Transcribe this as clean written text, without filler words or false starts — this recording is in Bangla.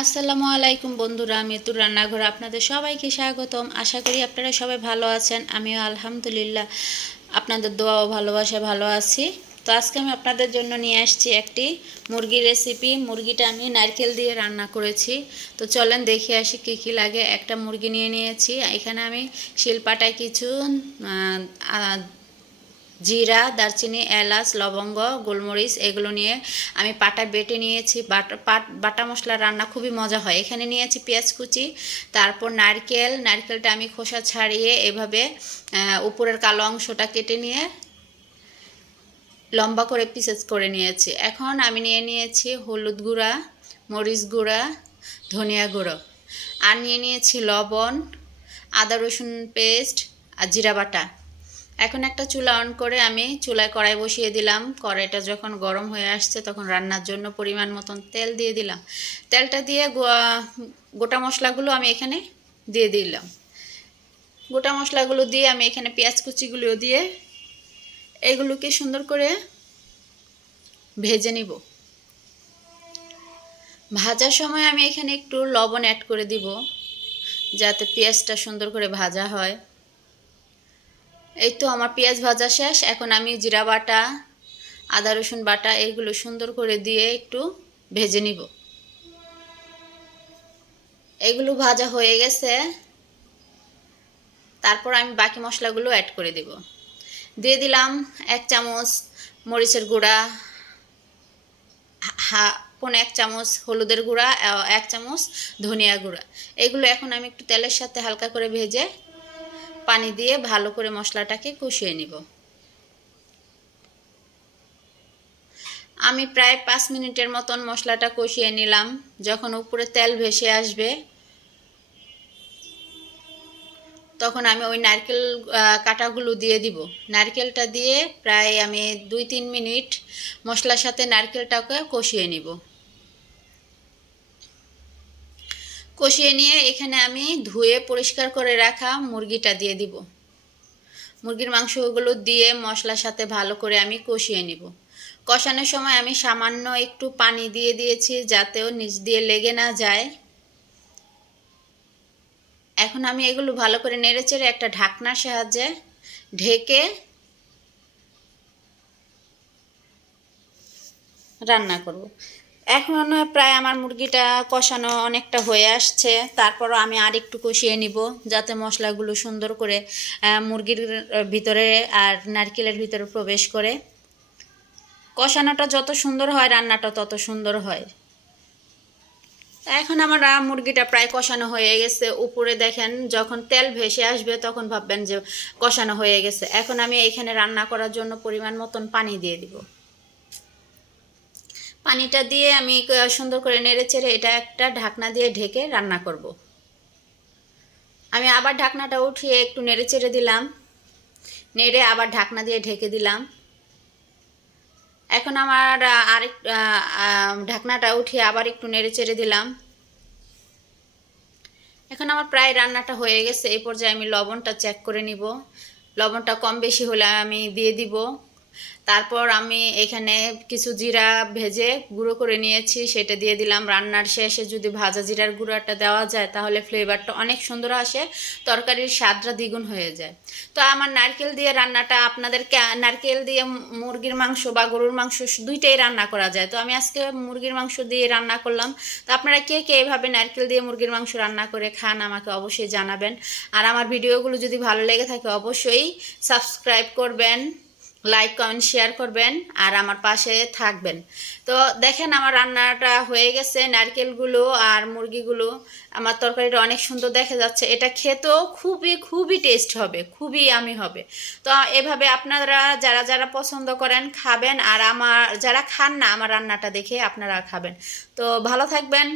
আসসালামু আলাইকুম বন্ধুরা, মিতুর রান্নাঘরে আপনাদের সবাইকে স্বাগতম। আশা করি আপনারা সবাই ভালো আছেন। আমিও আলহামদুলিল্লাহ আপনাদের দোয়া ও ভালোবাসায় ভালো আছি। তো আজকে আমি আপনাদের জন্য নিয়ে আসছি একটি মুরগির রেসিপি। মুরগিটা আমি নারকেল দিয়ে রান্না করেছি। তো চলেন দেখে আসি কী কী লাগে। একটা মুরগি নিয়ে নিয়েছি। এখানে আমি শিলপাটায় কিছু জিরা, দারচিনি, এলাচ, লবঙ্গ, গোলমরিচ এগুলো নিয়ে আমি পাটায় বেটে নিয়েছি। বাটা মশলা রান্না খুবই মজা হয়। এখানে নিয়েছি পেঁয়াজ কুচি, তারপর নারকেলটা আমি খোসা ছাড়িয়ে এভাবে উপরের কালো অংশটা কেটে নিয়ে লম্বা করে পিসেস করে নিয়েছি। এখন আমি নিয়ে নিয়েছি হলুদ গুঁড়া, মরিচ গুঁড়া, ধনিয়া গুঁড়ো, আর নিয়ে নিয়েছি লবণ, আদা রসুন পেস্ট আর জিরা বাটা। এখন একটা চুলা অন করে আমি চুলায় কড়াই বসিয়ে দিলাম। কড়াইটা যখন গরম হয়ে আসছে তখন রান্নার জন্য পরিমাণ মতন তেল দিয়ে দিলাম। তেলটা দিয়ে গোটা মশলাগুলো আমি এখানে দিয়ে দিলাম। গোটা মশলাগুলো দিয়ে আমি এখানে পেঁয়াজ কুচিগুলো দিয়ে এগুলোকে সুন্দর করে ভেজে নিব। ভাজার সময় আমি এখানে একটু লবণ অ্যাড করে দিব যাতে পেঁয়াজটা সুন্দর করে ভাজা হয়। এই তো আমার পেঁয়াজ ভাজা শেষ। এখন আমি জিরা বাটা, আদা রসুন বাটা এগুলো সুন্দর করে দিয়ে একটু ভেজে নিব। এগুলো ভাজা হয়ে গেছে। তারপর আমি বাকি মশলাগুলো অ্যাড করে দেব। দিয়ে দিলাম 1 চামচ মরিচের গুঁড়া, 1 চামচ হলুদের গুঁড়া, 1 চামচ ধনিয়া গুঁড়া। এগুলো এখন আমি একটু তেলের সাথে হালকা করে ভেজে পানি দিয়ে ভালো করে মশলাটাকে কষিয়ে নিব। আমি প্রায় 5 মিনিটের মতন মশলাটা কষিয়ে নিলাম। যখন উপরে তেল ভেসে আসবে তখন আমি ওই নারকেল কাটাগুলো দিয়ে দিব। নারকেলটা দিয়ে প্রায় আমি 2-3 মিনিট মশলার সাথে নারকেলটাকে কষিয়ে নিব। কষিয়ে নিয়ে এখানে আমি ধুয়ে পরিষ্কার করে রাখা মুরগিটা দিয়ে দিব। মুরগির মাংসগুলো দিয়ে মশলার সাথে ভালো করে আমি কষিয়ে নিব। কষানোর সময় আমি সামান্য একটু পানি দিয়ে দিয়েছি যাতেও নিচ দিয়ে লেগে না যায়। এখন আমি এগুলো ভালো করে নেড়েচেড়ে একটা ঢাকনার সাহায্যে ঢেকে রান্না করব। এখন প্রায় আমার মুরগিটা কষানো অনেকটা হয়ে আসছে। তারপরও আমি আর একটু কষিয়ে নিব যাতে মশলাগুলো সুন্দর করে মুরগির ভিতরে আর নারকেলের ভিতরে প্রবেশ করে। কষানোটা যত সুন্দর হয় রান্নাটা তত সুন্দর হয়। এখন আমার মুরগিটা প্রায় কষানো হয়ে গেছে। উপরে দেখেন যখন তেল ভেসে আসবে তখন ভাববেন যে কষানো হয়ে গেছে। এখন আমি এখানে রান্না করার জন্য পরিমাণ মতন পানি দিয়ে দিব। পানিটা দিয়ে আমি সুন্দর করে নেড়েচেড়ে এটা একটা ঢাকনা দিয়ে ঢেকে রান্না করব। আমি আবার ঢাকনাটা উঠিয়ে একটু নেড়েচেড়ে দিলাম, নেড়ে আবার ঢাকনা দিয়ে ঢেকে দিলাম। এখন আমার আরেক ঢাকনাটা উঠিয়ে আবার একটু নেড়েচেড়ে দিলাম। এখন আমার প্রায় রান্নাটা হয়ে গেছে। এই পর্যায়ে আমি লবণটা চেক করে নিব। লবণটা কম বেশি হলে আমি দিয়ে দিব। তারপর আমি এখানে কিছু জিরা ভেজে গুঁড়ো করে নিয়েছি, সেটা দিয়ে দিলাম। রান্নার শেষে যদি ভাজা জিরার গুঁড়োটা দেওয়া যায় তাহলে ফ্লেভারটা অনেক সুন্দর আসে, তরকারির স্বাদটা দ্বিগুণ হয়ে যায়। তো আমার নারকেল দিয়ে রান্নাটা আপনাদেরকে নারকেল দিয়ে মুরগির মাংস বা গরুর মাংস দুইটাই রান্না করা যায়। তো আমি আজকে মুরগির মাংস দিয়ে রান্না করলাম। তো আপনারা কে কে এভাবে নারকেল দিয়ে মুরগির মাংস রান্না করে খান আমাকে অবশ্যই জানাবেন। আর আমার ভিডিওগুলো যদি ভালো লেগে থাকে অবশ্যই সাবস্ক্রাইব করবেন, লাইক কমেন্ট শেয়ার করবেন আর আমার পাশে থাকবেন। তো দেখেন আমার রান্নাটা হয়ে গেছে। নারকেলগুলো আর মুরগিগুলো আমার তরকারিটা অনেক সুন্দর দেখা যাচ্ছে। এটা খেতেও খুবই খুবই টেস্ট হবে, খুবই ইয়ামি হবে। তো এভাবে আপনারা যারা যারা পছন্দ করেন খাবেন, আর আমার যারা খান না আমার রান্নাটা দেখে আপনারা খাবেন। তো ভালো থাকবেন।